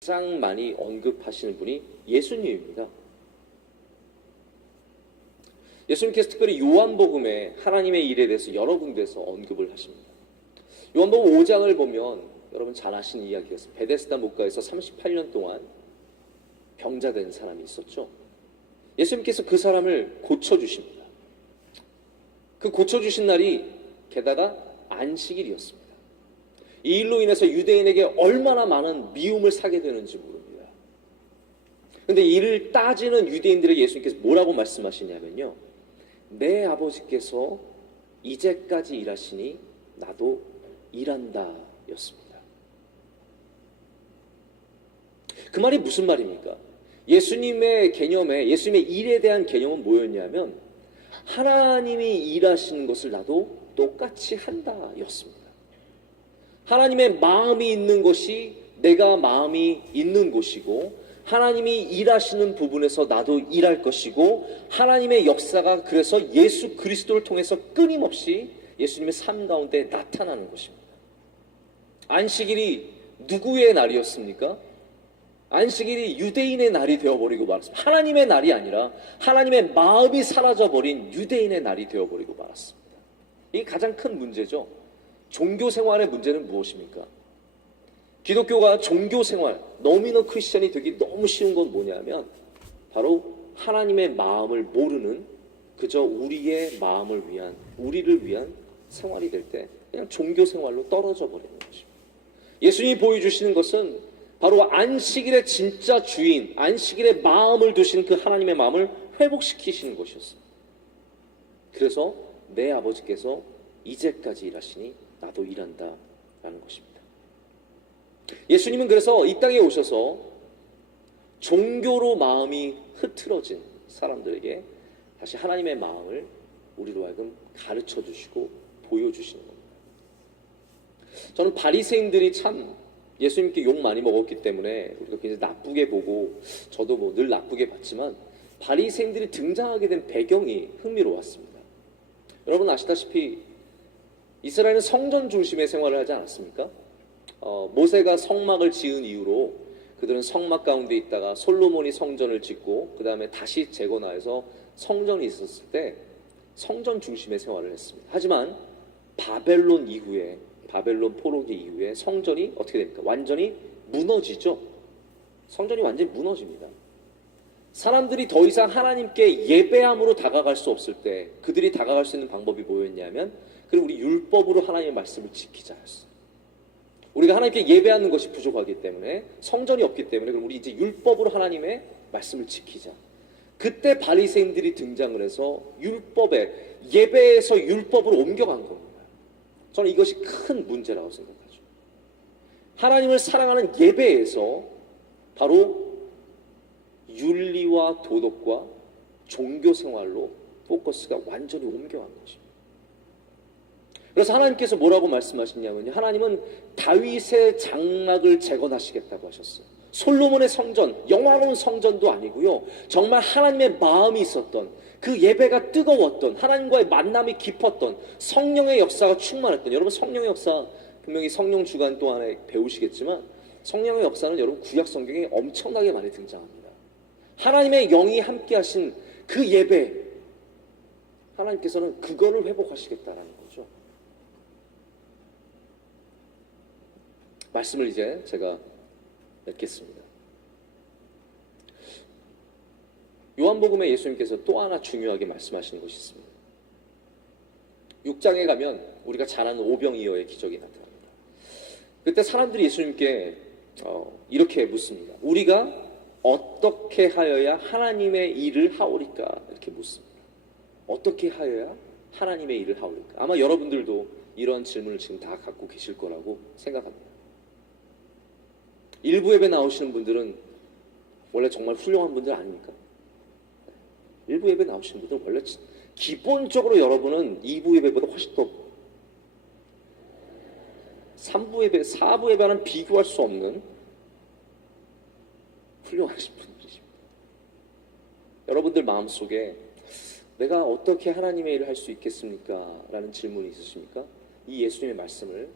가장 많이 언급하시는 분이 예수님입니다. 예수님께서 특별히 요한복음에 하나님의 일에 대해서 여러 군데에서 언급을 하십니다. 요한복음 5장을 보면 여러분 잘 아시는 이야기였습니다. 베데스다 목가에서 38년 동안 병자된 사람이 있었죠. 예수님께서 그 사람을 고쳐주십니다. 그 고쳐주신 날이 게다가 안식일이었습니다. 이 일로 인해서 유대인에게 얼마나 많은 미움을 사게 되는지 모릅니다. 그런데 이를 따지는 유대인들에게 예수님께서 뭐라고 말씀하시냐면요, 내 아버지께서 이제까지 일하시니 나도 일한다 였습니다. 그 말이 무슨 말입니까? 예수님의 개념에, 예수님의 일에 대한 개념은 뭐였냐면 하나님이 일하시는 것을 나도 똑같이 한다 였습니다. 하나님의 마음이 있는 것이 내가 마음이 있는 곳이고, 하나님이 일하시는 부분에서 나도 일할 것이고, 하나님의 역사가 그래서 예수 그리스도를 통해서 끊임없이 예수님의 삶 가운데 나타나는 것입니다. 안식일이 누구의 날이었습니까? 안식일이 유대인의 날이 되어버리고 말았습니다. 하나님의 날이 아니라 하나님의 마음이 사라져버린 유대인의 날이 되어버리고 말았습니다. 이게 가장 큰 문제죠. 종교 생활의 문제는 무엇입니까? 기독교가 종교 생활, 노미널 크리스천이 되기 너무 쉬운 건 뭐냐면 바로 하나님의 마음을 모르는, 그저 우리의 마음을 위한, 우리를 위한 생활이 될 때 그냥 종교 생활로 떨어져 버리는 것입니다. 예수님이 보여주시는 것은 바로 안식일의 진짜 주인, 안식일의 마음을 두시는 그 하나님의 마음을 회복시키시는 것이었습니다. 그래서 내 아버지께서 이제까지 일하시니 나도 일한다 라는 것입니다. 예수님은 그래서 이 땅에 오셔서 종교로 마음이 흐트러진 사람들에게 다시 하나님의 마음을 우리로 하여금 가르쳐 주시고 보여주시는 겁니다. 저는 바리새인들이 참 예수님께 욕 많이 먹었기 때문에 우리가 굉장히 나쁘게 보고, 저도 뭐 늘 나쁘게 봤지만 바리새인들이 등장하게 된 배경이 흥미로웠습니다. 여러분 아시다시피 이스라엘은 성전 중심의 생활을 하지 않았습니까? 모세가 성막을 지은 이후로 그들은 성막 가운데 있다가 솔로몬이 성전을 짓고 그 다음에 다시 재건하여서 성전이 있었을 때 성전 중심의 생활을 했습니다. 하지만 바벨론 이후에, 바벨론 포로기 이후에 성전이 어떻게 됩니까? 완전히 무너지죠. 성전이 완전히 무너집니다. 사람들이 더 이상 하나님께 예배함으로 다가갈 수 없을 때 그들이 다가갈 수 있는 방법이 뭐였냐면, 그럼 우리 율법으로 하나님의 말씀을 지키자였어요. 우리가 하나님께 예배하는 것이 부족하기 때문에, 성전이 없기 때문에, 그럼 우리 이제 율법으로 하나님의 말씀을 지키자. 그때 바리새인들이 등장을 해서 율법에, 예배에서 율법으로 옮겨간 겁니다. 저는 이것이 큰 문제라고 생각하죠. 하나님을 사랑하는 예배에서 바로 윤리와 도덕과 종교 생활로 포커스가 완전히 옮겨간 것입니다. 그래서 하나님께서 뭐라고 말씀하시냐면요, 하나님은 다윗의 장막을 재건하시겠다고 하셨어요. 솔로몬의 성전, 영화로운 성전도 아니고요, 정말 하나님의 마음이 있었던, 그 예배가 뜨거웠던, 하나님과의 만남이 깊었던, 성령의 역사가 충만했던, 여러분 성령의 역사 분명히 성령 주간 동안에 배우시겠지만 성령의 역사는 여러분 구약 성경에 엄청나게 많이 등장합니다. 하나님의 영이 함께 하신 그 예배, 하나님께서는 그거를 회복하시겠다라는 거죠. 말씀을 이제 제가 맺겠습니다. 요한복음에 예수님께서 또 하나 중요하게 말씀하시는 것이 있습니다. 6장에 가면 우리가 잘 아는 오병이어의 기적이 나타납니다. 그때 사람들이 예수님께 이렇게 묻습니다. 우리가 어떻게 하여야 하나님의 일을 하오리까? 이렇게 묻습니다. 어떻게 하여야 하나님의 일을 하오리까? 아마 여러분들도 이런 질문을 지금 다 갖고 계실 거라고 생각합니다. 일부 예배 나오시는 분들은 원래 정말 훌륭한 분들 아닙니까? 일부 예배 나오시는 분들은 원래 기본적으로 여러분은 2부 예배보다 훨씬 더 3부 예배, 4부 예배와는 비교할 수 없는 훌륭하신 분들이십니다. 여러분들 마음속에 내가 어떻게 하나님의 일을 할 수 있겠습니까? 라는 질문이 있으십니까? 이 예수님의 말씀을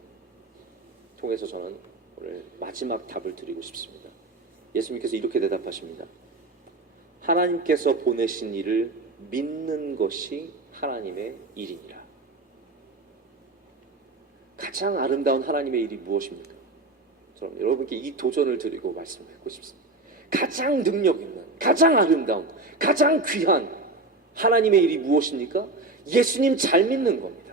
통해서 저는 오늘 마지막 답을 드리고 싶습니다. 예수님께서 이렇게 대답하십니다. 하나님께서 보내신 일을 믿는 것이 하나님의 일이니라. 가장 아름다운 하나님의 일이 무엇입니까? 저는 여러분께 이 도전을 드리고 말씀드리고 싶습니다. 가장 능력 있는, 가장 아름다운, 가장 귀한 하나님의 일이 무엇입니까? 예수님 잘 믿는 겁니다.